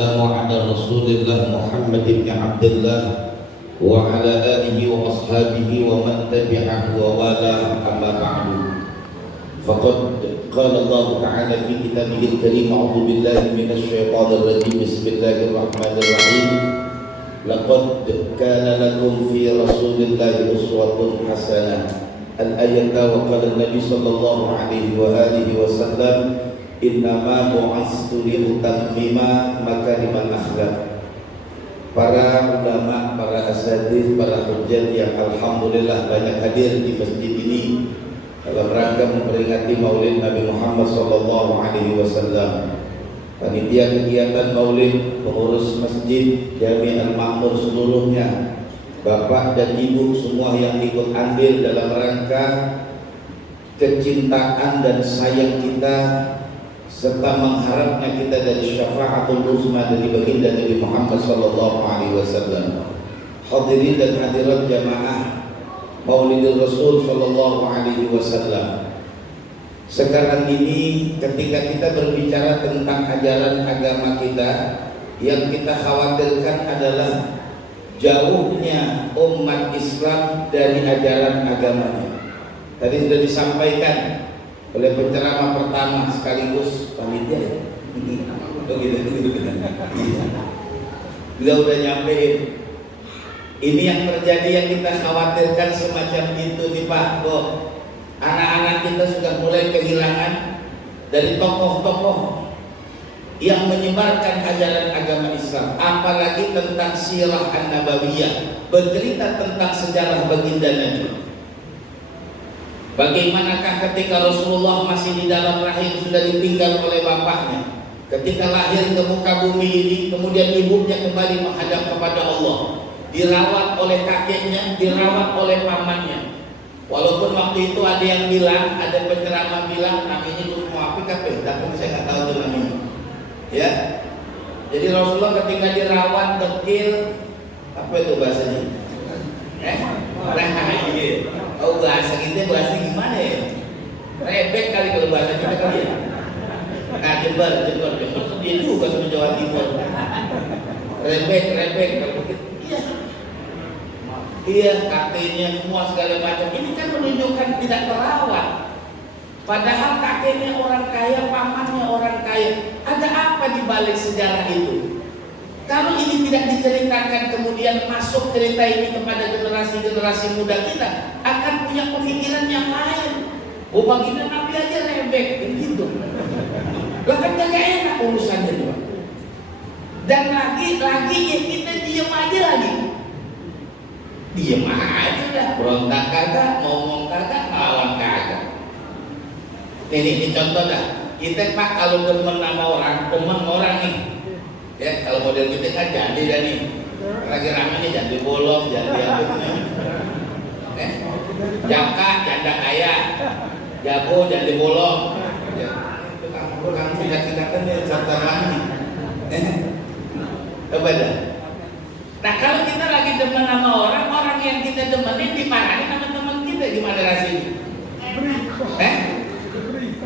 والسلام على رسول الله محمد بن عبد الله وعلى آله وأصحابه ومن تبعه ووالاه أما بعد فقد قال الله تعالى في كتابه الكريم أعوذ بالله من الشيطان الرجيم بسم الله الرحمن الرحيم لقد كان لكم في رسول الله أسوة حسنة الآية وقال النبي صلى الله عليه وآله وسلم innama bu'istu liutammima makarimal akhlak. Para ulama, para asatidz, para hujjah yang alhamdulillah banyak hadir di masjid ini dalam rangka memperingati Maulid Nabi Muhammad sallallahu alaihi wasallam. Panitia kegiatan Maulid, pengurus masjid, Jami' Al-Ma'mur seluruhnya, bapak dan ibu semua yang ikut andil dalam rangka kecintaan dan sayang kita serta mengharapnya kita dari syafa'atul uzma dari baginda Nabi Muhammad sallallahu alaihi wasallam. Hadirin dan hadirat jamaah Maulidul Rasul sallallahu alaihi wasallam. Sekarang ini ketika kita berbicara tentang ajaran agama kita, yang kita khawatirkan adalah jauhnya umat Islam dari ajaran agamanya. Tadi sudah disampaikan oleh penceramah pertama sekaligus panitia. Begitu. Beliau udah nyampein. Ini yang terjadi yang kita khawatirkan semacam itu nih Pak. Anak-anak kita sudah mulai kehilangan dari tokoh-tokoh yang menyebarkan ajaran agama Islam, apalagi tentang sirah an-nabawiyah, bercerita tentang sejarah baginda Nabi. Bagaimanakah ketika Rasulullah masih di dalam rahim sudah ditinggal oleh bapaknya, ketika lahir ke muka bumi ini, kemudian ibunya kembali menghadap kepada Allah, dirawat oleh kakeknya, dirawat oleh pamannya. Walaupun waktu itu ada yang bilang, ada penceramah bilang namanya Gus Muafiq tapi saya nggak tahu itu namanya. Ya, jadi Rasulullah ketika dirawat dekil, apa itu bahasanya? Oh bahasa kita bahasa gimana ya? Rebek kali kalau bahasa kita kali ya. Nah jember dia juga sama Jawa Timur. Rebek kalau kita. Iya kakeknya semua segala macam. Ini kan menunjukkan tidak terawat. Padahal kakeknya orang kaya, pamannya orang kaya. Ada apa di balik sejarah itu? Kalau ini tidak diceritakan, kemudian masuk cerita ini kepada generasi-generasi muda kita, akan punya pemikiran yang lain. Oh baginda Nabi aja rebek, gitu. Bahkan gak enak urusannya juga. Dan lagi ya kita diem aja lagi. Diem aja dah, berontak kagak, ngomong kagak, ngelawan kagak. Ini contoh dah. Kita Pak kalau demen sama orang, nih. Ya, kalau model kita kan jadi dah nih. Lagi rame nih jadi bolong, jadi apa nih. Jaka, janda kaya. Jago, jadi bolong. Ya, tukang tidak-tidakkan ya contoh lagi. Coba dah. Nah, kalau kita lagi demen sama orang yang kita demenin dimarahin sama teman kita gimana rasanya?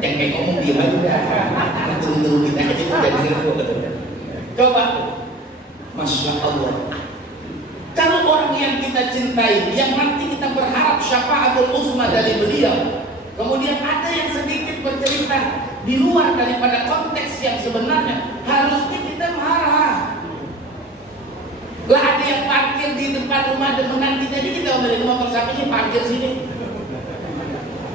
Yang kayak ngomong diem aja udah. Tunggu kita aja jadi ngerti. Coba, Masya Allah. Kalau orang yang kita cintai, yang nanti kita berharap syafa'atul uzma dari beliau, kemudian ada yang sedikit bercerita di luar daripada konteks yang sebenarnya, harusnya kita marah. Lah ada yang parkir di depan rumah demenan kita, jadi kita beli motor sapinya parkir sini.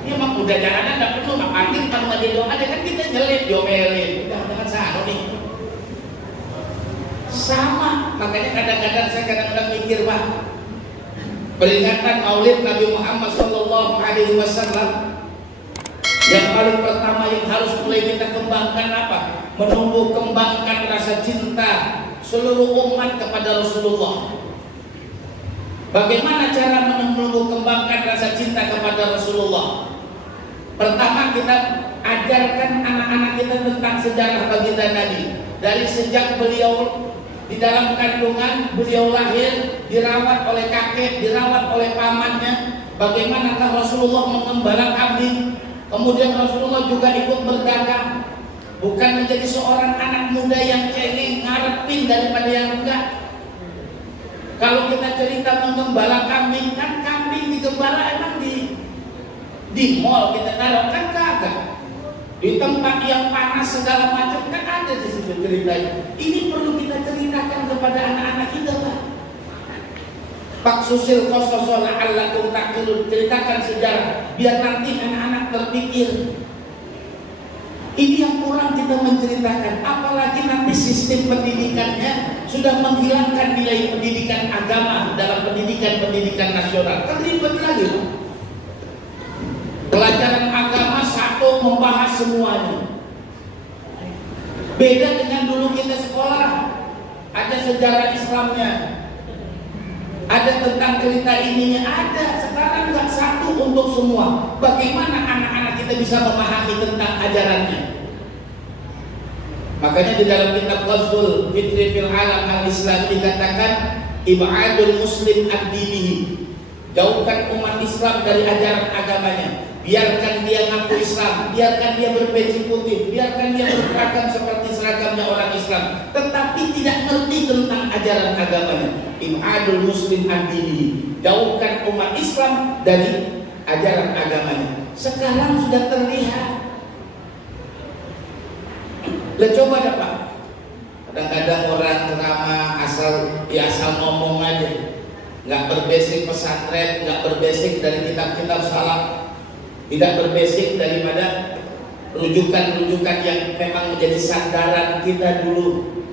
Ya mak udah jalanan nggak perlu mak parkir depan rumah dia doang, ada kan kita nyelip diomelin, jangan sano nih. Sama, makanya kadang-kadang saya mikir Pak, peringatan Maulid Nabi Muhammad sallallahu alaihi wasallam yang paling pertama yang harus mulai kita kembangkan apa? Menumbuh kembangkan rasa cinta seluruh umat kepada Rasulullah. Bagaimana cara menumbuh kembangkan rasa cinta kepada Rasulullah? Pertama kita ajarkan anak-anak kita tentang sejarah baginda Nabi. Dari sejak beliau di dalam kandungan, beliau lahir, dirawat oleh kakek, dirawat oleh pamannya. Bagaimanakah Rasulullah mengembala kambing, kemudian Rasulullah juga ikut berdagang. bukan menjadi seorang anak muda yang cengeng ngarepin daripada yang enggak. Kalau kita cerita menggembala kambing, kan kambing digembala emang di mall kita taruh, kan kagak. Di tempat yang panas segala macam kan ada di situ ceritanya. Ini perlu kita ceritakan kepada anak-anak kita, Pak. Pak Susil Kososo la'allakum taqilun, ceritakan sejarah biar nanti anak-anak terpikir. Ini yang kurang kita menceritakan, apalagi nanti sistem pendidikannya sudah menghilangkan nilai pendidikan agama dalam pendidikan nasional. Kan ribet lagi. Pelajaran agama satu membahas semuanya. Beda dengan dulu kita sekolah, ada sejarah Islamnya, ada tentang cerita ininya, ada. Sekarang nggak satu untuk semua. Bagaimana anak-anak kita bisa memahami tentang ajarannya? Makanya di dalam kitab Ghazwul Fitri fil Alam al-Islam dikatakan ibadul muslim ad-dinihi, jauhkan umat Islam dari ajaran agamanya. Biarkan dia ngaku Islam, biarkan dia berpeci putih, biarkan dia berseragam seperti seragamnya orang Islam, tetapi tidak ngerti tentang ajaran agamanya. Ibadul muslim ad-dinihi, jauhkan umat Islam dari ajaran agamanya. Sekarang sudah terlihat. Lah coba dah Pak, kadang-kadang orang ceramah asal ngomong aja, nggak berbasic pesantren, nggak berbasic dari kitab-kitab salaf, tidak berbasic daripada rujukan-rujukan yang memang menjadi sandaran kita dulu.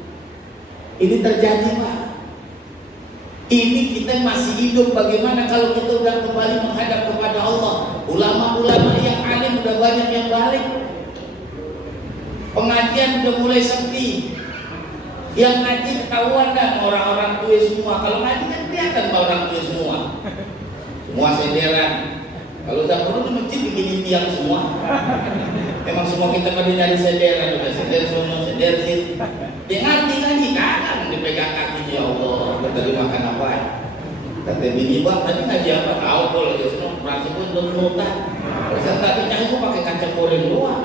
Ini terjadi Pak. Ini kita masih hidup, bagaimana kalau kita udah kembali menghadap kepada Allah? Ulama-ulama yang alim udah banyak yang balik. Pengajian udah mulai sepi. Yang ngaji ketahuan dah orang-orang tua semua. Kalau ngaji kan kelihatan orang tua semua. Semua senderan. Kalau tak perlu di masjid bikin tiang semua. Memang semua kita pada nyari senderan, udah sender sono, sender sini. Dia ngerti ngaji kadang dipegang kaki, ya Allah, tadi makan apa? Kata bini bang, tadi ngaji apa? Tahu kalau dia senang merasa pun bermutan. Kalau tadi nyahi kok pakai kacang goreng doang.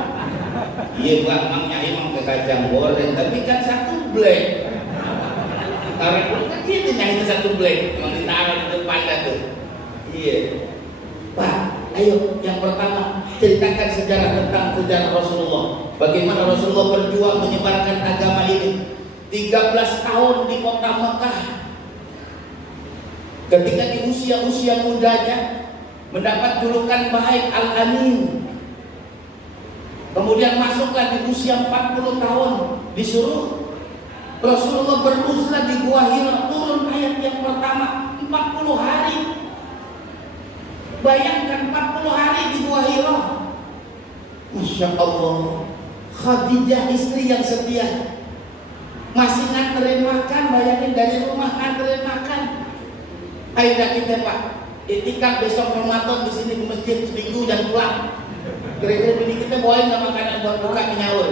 Iya bang, mang nyahi mang pakai kacang goreng, tapi kan satu black. Taruh pun kan dia tuh nyahi satu black, emang ditaruh di depan tuh. Iya. Pak, ayo yang pertama ceritakan sejarah tentang sejarah Rasulullah. Bagaimana Rasulullah berjuang menyebarkan agama ini 13 tahun di kota Mekah. Ketika di usia-usia mudanya mendapat julukan baik Al-Amin. Kemudian masuklah di usia 40 tahun disuruh Rasulullah beruzlah di Gua Hira, turun ayat yang pertama 40 hari. Bayangkan 40 hari di Gua Hira. Masya Allah, Khadijah istri yang setia masih nganterin makan, bayangin dari rumah nganterin makan. Ayo dah kita Pak, itikaf besok Ramadan di sini di masjid seminggu dan pulang. Kira-kira bini kita bawain nggak makanan buat buka nyaur.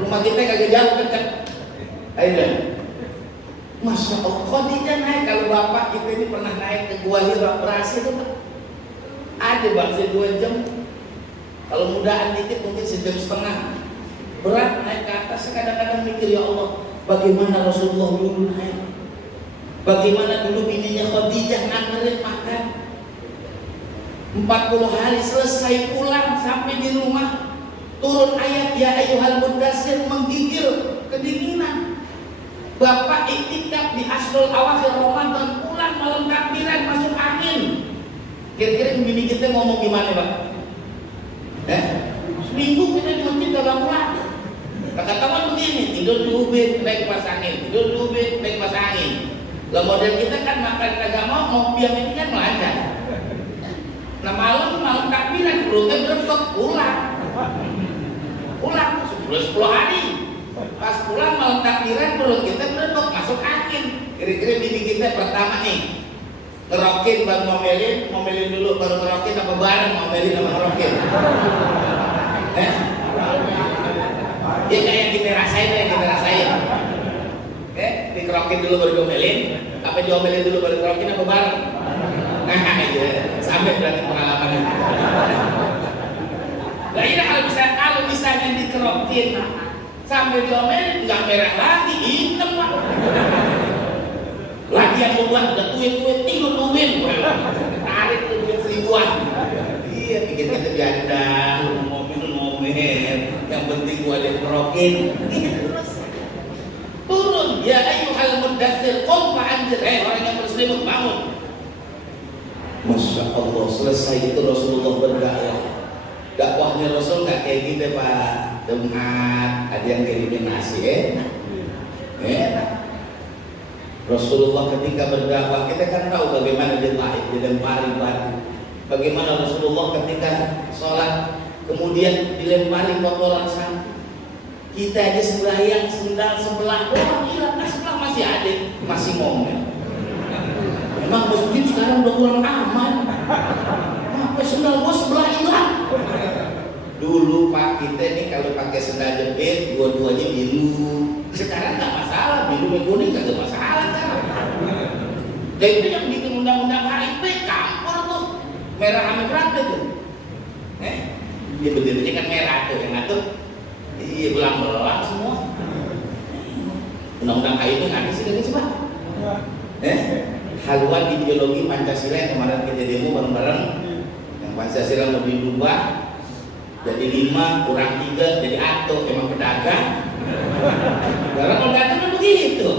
Rumah kita kagak jauh dekat. Ayo dah. Masya Allah, Khadijah naik. Kalau bapak kita ini pernah naik ke Gua Hira, berhasil tuh Pak. Ada bangsa 2 jam. Kalau mudaan dikit mungkin 1,5 jam. Berat naik ke atas. Kadang-kadang mikir, ya Allah, bagaimana Rasulullah dulu naik? Bagaimana dulu bininya Khadijah nganterin makan? 40 hari selesai pulang sampai di rumah turun ayat ya ayyuhal mudassir, menggigil kedinginan. Bapak iktikaf di Asrul Awakhir Ramadan, pulang malam takbiran masuk angin. Kira-kira bini kita ngomong gimana Pak? Seminggu kita di masjid gak pulang. Kata-kata begini, tidur di ubin, naik pas angin, tidur di ubin, naik pas angin. Lah model kita kan makan kagak mau biang ini kan melancar. Nah malam takbiran perutnya berebek, pulang 10 hari. Pas pulang malam takbiran perut kita berebek, masuk angin. Kira-kira bini kita pertama nih ngerokin baru ngomelin dulu baru ngerokin apa bareng ngomelin sama ngerokin? Ya kayak kita rasain. Dikerokin dulu baru diomelin, apa diomelin dulu baru dikerokin apa bareng? Nah iya, sampai berarti pengalaman itu. Nah ini kalau misalnya dikerokin dikerokin, sampai diomelin nggak merah lagi, hitam pak. Lagi yang buat udah tuin tidur tuin, tarik tuh duit seribuan. Iya, bikin kita janda, mobil, yang penting gua dikerokin. Iya terus turun, ya ayyuhal mudaththir qum fa'anzir, orang yang berselimut bangun. Masya Allah, selesai itu Rasulullah berdakwah. Dakwahnya Rasul nggak kayak gitu pak, dengar ada yang kirimin nasi, Rasulullah ketika berdakwah, kita kan tahu bagaimana dia lahir, dilempari batu. Bagaimana Rasulullah ketika sholat, kemudian dilempari kotoran sampah. Kita aja sembahyang sendal sebelah doang hilang, sebelah masih ada, masih ngomel. Memang masjid sekarang udah kurang aman. Sampai sendal gua sebelah hilang. Dulu pak kita nih kalau pakai sendal jepit dua-duanya biru. Sekarang nggak masalah, biru dan kuning nggak masalah kan. Dan itu yang bikin undang-undang HIP campur tuh merah sama merah tuh. Dia berdirinya kan merah tuh yang ngatur. Iya belang-belang semua. Undang-undang HIP nggak ada sih dari coba. Haluan ideologi Pancasila yang kemarin kita demo bareng-bareng. Yang Pancasila mau dirubah jadi 5 kurang 3 jadi atau emang pedagang. Karena pedagang kan begitu.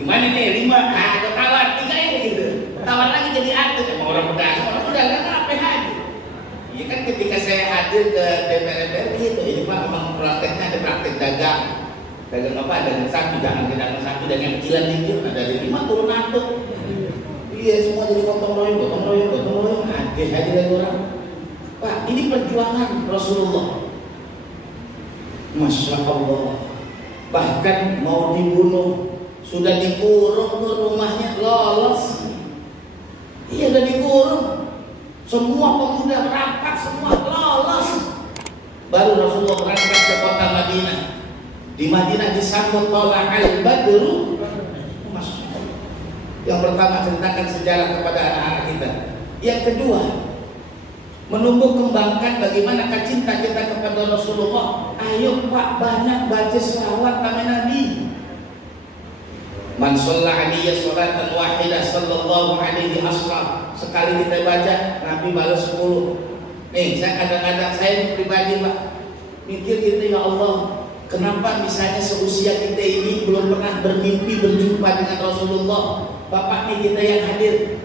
Gimana nih 5 ada tawar 3 ya gitu. Tawar lagi jadi atau emang orang pedagang apa aja. Iya kan ketika saya hadir ke DPR gitu, ini pak memang prakteknya ada praktek dagang apa? Dagang sapi, jangan dagang sapi dan yang kecilan dikit, ada dari 5 turun atau. Iya semua jadi gotong royong, ada aja dari orang. Pak, ini perjuangan Rasulullah. Masya Allah. Bahkan mau dibunuh, sudah dikurung ke rumahnya, lolos. Iya udah dikurung. Semua pemuda merapat, semua lolos. Baru Rasulullah berangkat ke kota Madinah. Di Madinah disambut Thala'al Badru. Masya Allah. Yang pertama ceritakan sejarah kepada anak-anak kita. Yang kedua, menumbuh kembangkan bagaimana cinta kita kepada Rasulullah. Ayo pak, banyak baca selawat sama Nabi. Man shalla alaihi sholatan wahidah sallallahu alaihi aslam. Sekali kita baca, Nabi balas 10. Nih, saya kadang-kadang saya pribadi pak mikir gitu, ya Allah, kenapa misalnya seusia kita ini belum pernah bermimpi berjumpa dengan Rasulullah. Bapak nih kita yang hadir,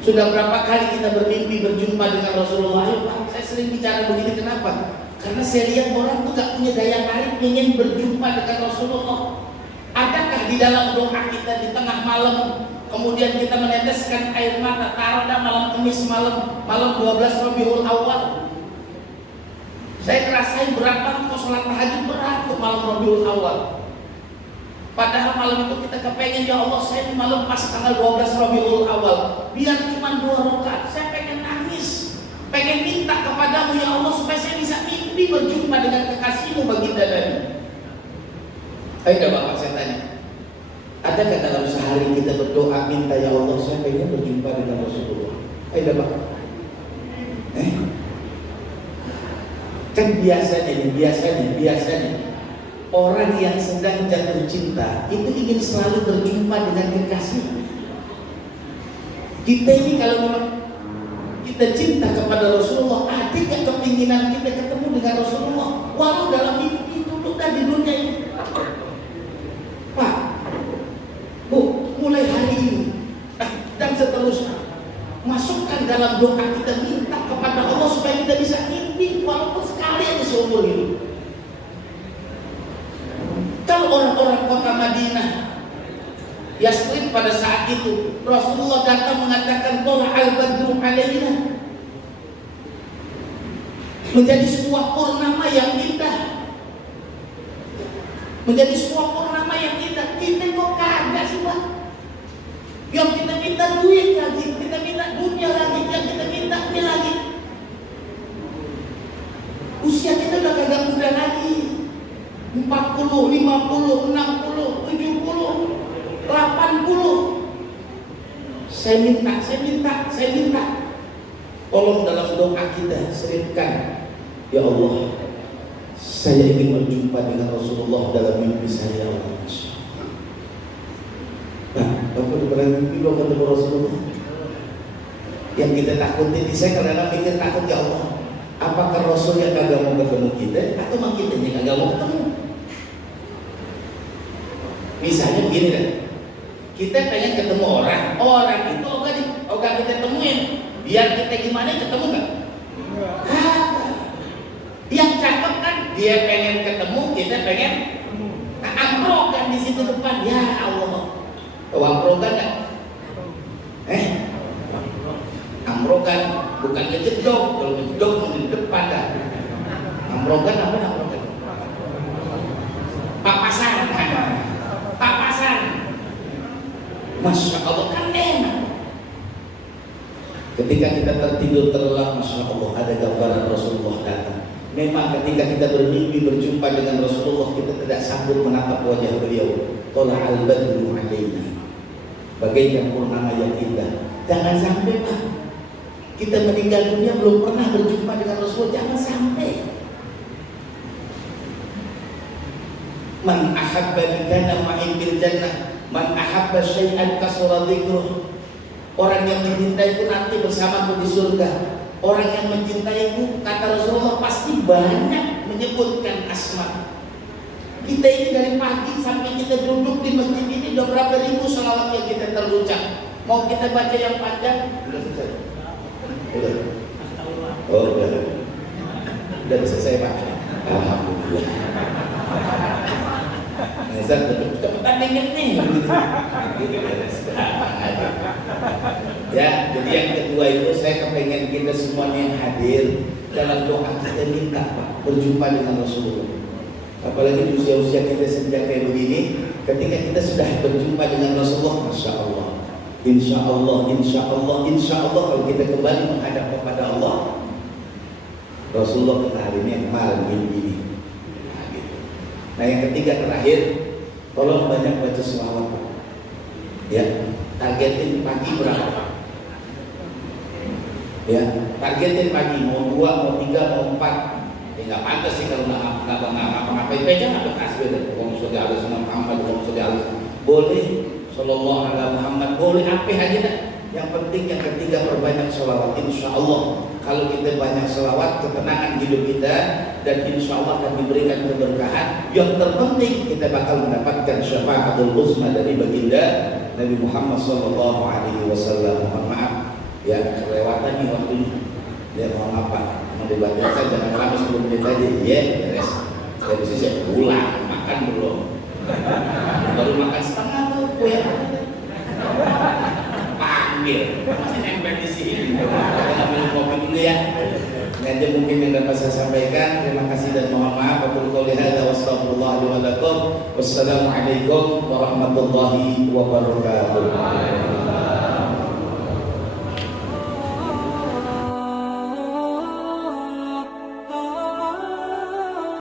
sudah berapa kali kita bermimpi berjumpa dengan Rasulullah. Ayo Pak, saya sering bicara begini, kenapa? Karena saya lihat orang tuh gak punya daya tarik ingin berjumpa dengan Rasulullah. Adakah di dalam doa kita di tengah malam, kemudian kita meneteskan air mata, taruh malam Kamis malam 12 Rabiul Awal. Saya ngerasain berat banget kok sholat tahajud, berat kok malam Rabiul Awal. Padahal malam itu kita kepengen, ya Allah saya malam pas tanggal 12 Rabiul Awal, biar cuma 2 rakaat, saya pengen nangis, pengen minta kepadamu ya Allah supaya saya bisa mimpi berjumpa dengan kekasihmu baginda Nabi. Ayo Bapak saya tanya, adakah dalam sehari kita berdoa minta ya Allah saya pengen berjumpa dengan Rasulullah? Ayo Bapak. Kan biasanya orang yang sedang jatuh cinta itu ingin selalu berjumpa dengan kekasih. Kita ini kalau memang kita cinta kepada Rasulullah, ada yang keinginan kita ketemu dengan Rasulullah walau dalam mimpi itu dan di dunia ini. Pak, Bu, mulai hari ini dan seterusnya masukkan dalam doa kita, minta kepada Allah supaya kita bisa mimpi walaupun sekali aja seumur hidup. Kalau orang-orang kota Madinah, Yasrib pada saat itu Rasulullah datang mengatakan Thala'al Badru alaina, menjadi sebuah purnama yang indah, menjadi sebuah purnama yang indah. Kita kok kagak sih Pak? Yang kita minta duit lagi, kita minta dunia lagi, yang kita minta ini lagi. Usia kita udah kagak muda lagi, 40, 50, 60, 70, 80. Saya minta. Tolong dalam doa kita selipkan Ya Allah, saya ingin berjumpa dengan Rasulullah dalam mimpi saya. Nah, Bapak dalam mimpi Bapak ketemu Rasulullah. Yang kita takutin, saya kadang-kadang mikir takut, ya Allah, apakah Rasul yang kagak mau ketemu kita atau memang kita yang kagak mau ketemu? Misalnya begini kan, kita pengen ketemu orang itu ogah kita temuin, biar kita gimana ketemu nggak? Yang cakep kan dia pengen ketemu, kita pengen amprokan di situ depan. Ya Allah, amprokan nggak? Amprokan bukan ngejedok, kalau ngejedok di depan dah. Amprokan apa amprokan? Papasan. Masya Allah kan enak. Ketika kita tertidur terlelap, Masya Allah ada gambaran Rasulullah datang. Memang ketika kita bermimpi berjumpa dengan Rasulullah, kita tidak sanggup menatap wajah beliau. Tola'al badru alaina, bagaikan purnama yang indah. Jangan sampai Pak, kita meninggal dunia belum pernah berjumpa dengan Rasulullah. Jangan sampai. Man ahabba kana ma'in bil jannah, man ahabba syai'an kasura dzikruh. Orang yang mencintaiku nanti bersamaku di surga. Orang yang mencintaiku, kata Rasulullah, pasti banyak menyebutkan asma. Kita ini dari pagi sampai kita duduk di masjid ini udah berapa ribu shalawat yang kita terucap. Mau kita baca yang panjang? Udah selesai. Udah. Oh udah selesai Pak. Alhamdulillah. Cepetan inget nih. Ya, jadi yang kedua itu saya kepengen kita semuanya yang hadir dalam doa kita minta Pak berjumpa dengan Rasulullah. Apalagi di usia-usia kita sejak kayak begini, ketika kita sudah berjumpa dengan Rasulullah, Masya Allah, Insya Allah, Insya Allah, Insya Allah, kalau kita kembali menghadap kepada Allah, Rasulullah kita hari ini yang kemarin ini. Nah yang ketiga terakhir, tolong banyak baca selawat. Ya, targetin pagi berapa? Ya, targetin pagi mau 2, mau 3, mau 4. Ya nggak pantas sih kalau nggak ngapa-ngapain. Pegang apa tasbih deh. Allahumma sholli ala sayyidina Muhammad, Allahumma sholli ala. Boleh, sallallahu alaihi Muhammad. Boleh apa aja dah. Yang penting yang ketiga perbanyak sholawat. Insya Allah kalau kita banyak sholawat, ketenangan hidup kita, dan insya Allah akan diberikan keberkahan. Yang terpenting kita bakal mendapatkan syafaatul uzma dari baginda Nabi Muhammad sallallahu alaihi wasallam. Mohon maaf ya kelewatan nih waktunya. Ya mohon maaf Pak, mau dibaca saya jangan lama 10 menit aja. Ya beres. Dari sisi saya pulang makan belum. Baru makan setengah tuh kue. Panggil masih nempel di sini. Kita ambil kopi dulu ya. Ini aja mungkin yang dapat saya sampaikan. Terima kasih dan mohon maaf. Aku qouli hadza wa astaghfirullah li wa lakum. Wassalamualaikum warahmatullahi wabarakatuh.